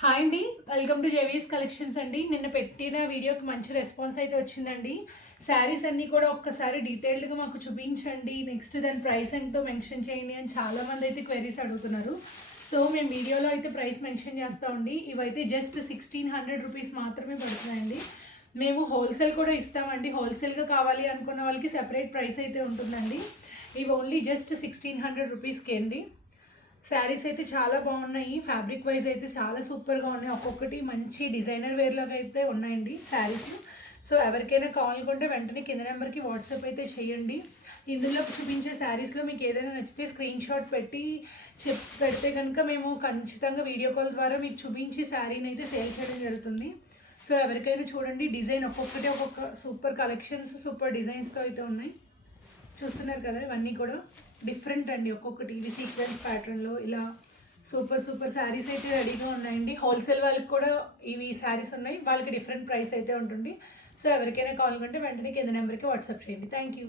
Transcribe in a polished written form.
Hi అండి, welcome to JVS collections అండి. నిన్న పెట్టిన వీడియోకి మంచి రెస్పాన్స్ అయితే వచ్చిందండి. శారీస్ అన్నీ కూడా ఒక్కసారి డీటెయిల్డ్గా మాకు చూపించండి, నెక్స్ట్ దాని ప్రైస్ ఎంతో మెన్షన్ చేయండి అని చాలామంది అయితే క్వెరీస్ అడుగుతున్నారు. సో మేము వీడియోలో అయితే ప్రైస్ మెన్షన్ చేస్తామండి. ఇవైతే జస్ట్ 1600 రూపీస్ మాత్రమే పడుతున్నాయండి. మేము హోల్సేల్ కూడా ఇస్తామండి. హోల్సేల్గా కావాలి అనుకున్న వాళ్ళకి సెపరేట్ ప్రైస్ అయితే ఉంటుందండి. ఇవి ఓన్లీ జస్ట్ 1600 రూపీస్కి అండి. శారీస్ అయితే చాలా బాగున్నాయి. ఫ్యాబ్రిక్ వైజ్ అయితే చాలా సూపర్గా ఉన్నాయి. ఒక్కొక్కటి మంచి డిజైనర్ వేర్లాగా అయితే ఉన్నాయండి శారీస్. సో ఎవరికైనా కావాలనుకుంటే వెంటనే కింద నెంబర్కి వాట్సాప్ అయితే చేయండి. ఇందులో చూపించే శారీస్లో మీకు ఏదైనా నచ్చితే స్క్రీన్ షాట్ పెడితే కనుక మేము ఖచ్చితంగా వీడియో కాల్ ద్వారా మీకు చూపించి శారీని అయితే సేల్ చేయడం జరుగుతుంది. సో ఎవరికైనా చూడండి, డిజైన్ ఒక్కొక్కటి ఒక్కొక్క సూపర్ కలెక్షన్స్, సూపర్ డిజైన్స్తో అయితే ఉన్నాయి. చూస్తున్నారు కదా, ఇవన్నీ కూడా డిఫరెంట్ అండి. ఒక్కొక్కటి ఇవి సీక్వెన్స్ ప్యాటర్న్లో ఇలా సూపర్ సూపర్ శారీస్ అయితే రెడీగా ఉన్నాయండి. హోల్సేల్ వాళ్ళకి కూడా ఇవి శారీస్ ఉన్నాయి. వాళ్ళకి డిఫరెంట్ ప్రైస్ అయితే ఉంటుంది. సో ఎవరికైనా కాల్ కంటే వెంటనే కింద నెంబర్కి వాట్సాప్ చేయండి. Thank you.